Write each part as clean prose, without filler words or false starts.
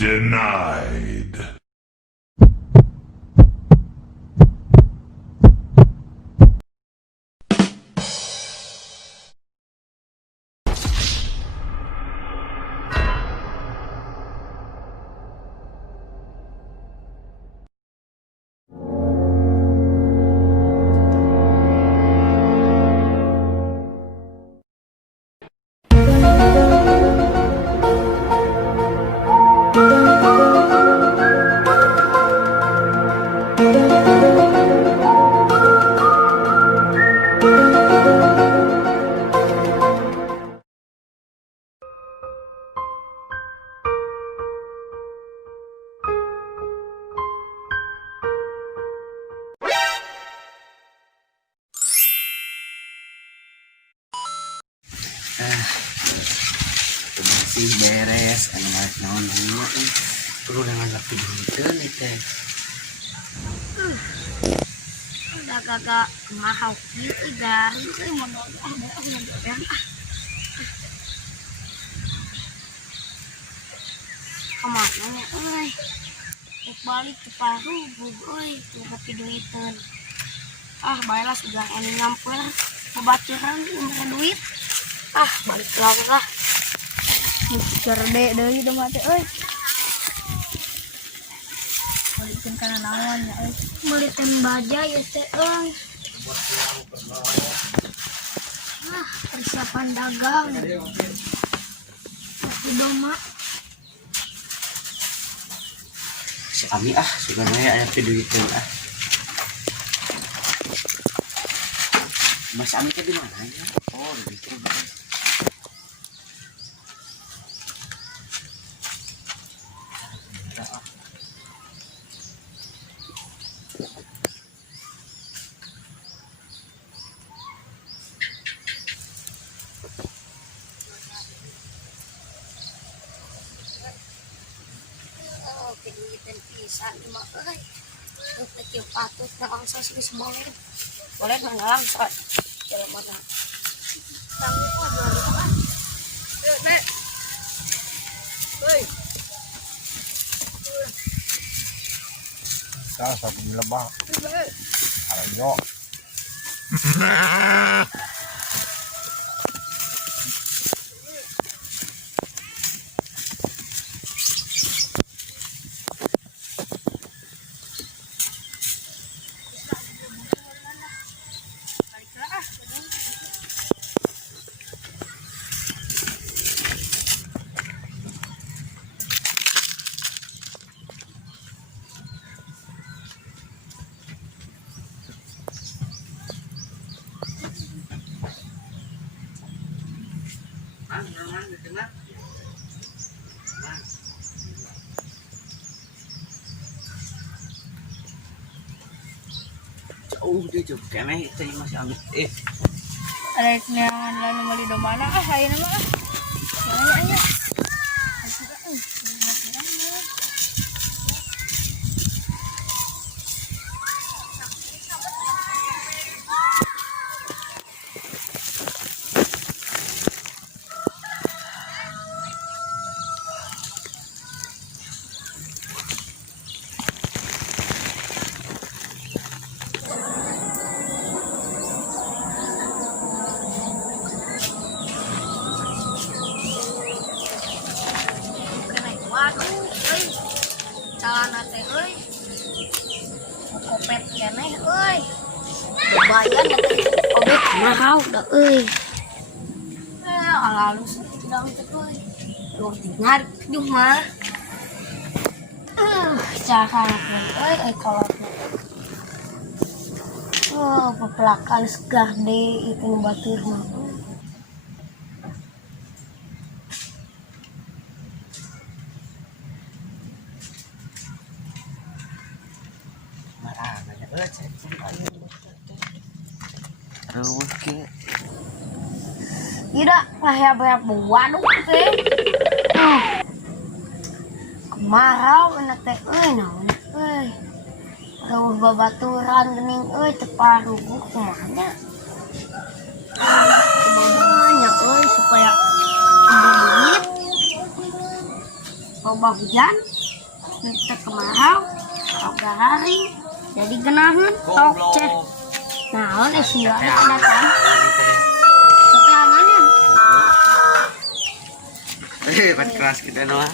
Denied. Masih beres anu balik naon ieu perlu dengan lapis heuteun teh udah kagak mahal gitu dah itu mau kemana nih balik ke Paru tuh kopi duitan baiklah sudah ini ngampil ngebaturan untuk duit balik lagi lah cerde deui teh mah teh balikin kana naon ya balikin baja ya teh persiapan dagang di doma si kami sudah maya aya duiteuan Mas Ami teh di mana ya? Oh, di situ. Duitan pisan mah kecil patut langsung sih boleh nang sok jalan mana nek Sabi nila ba? Ayo. Dia juga kene teh masih amit reknya lalu mau di domana ayeuna mah anya calana teh kopet keneh bebayan obet mahal dah halus sedang teh luar tinggal di mah cahana kalau pepelakan segah deh itu batur mah tidak kayak waduh teh kemarau enak teh naon babaturan gening teparu kemana supaya duit loba hujan, kita kemarau, loba hari, jadi genahan, tokce. Nah, oleh sih ada kan? Setelangannya. Pas kelas kita Noah.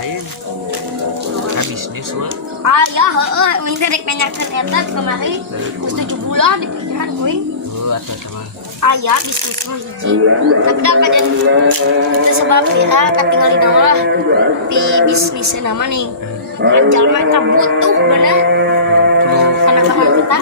Ayo. Bisnis mah. Ayah, minta rek nanyakeun eta kemarin. Geus 7 bulan di pikiran gue. Atuh teman. Ayah bisnis mah hiji. Tapi da kajen itu sebab kita katinggalin lah di bisnis nama nih. Anjal mah eta butuh bener. Karena bahan kita.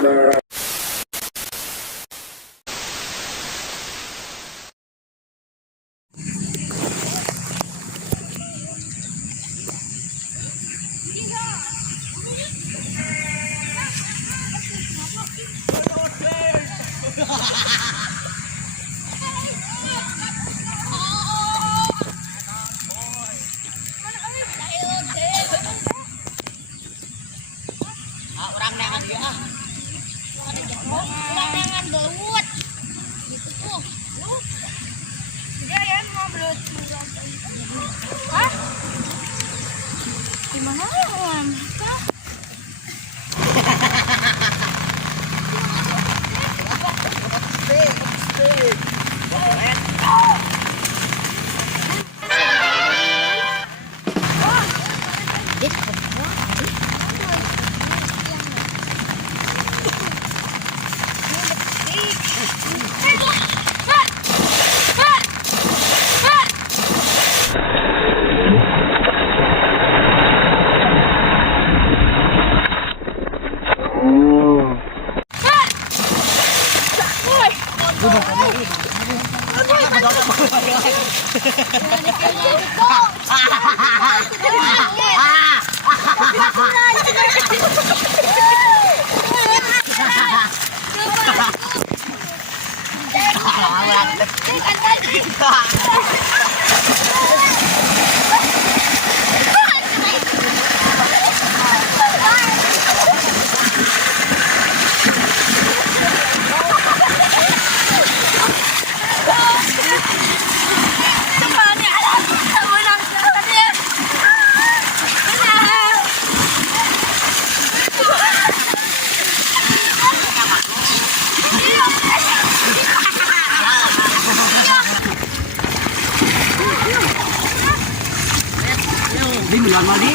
Di bulan Madi.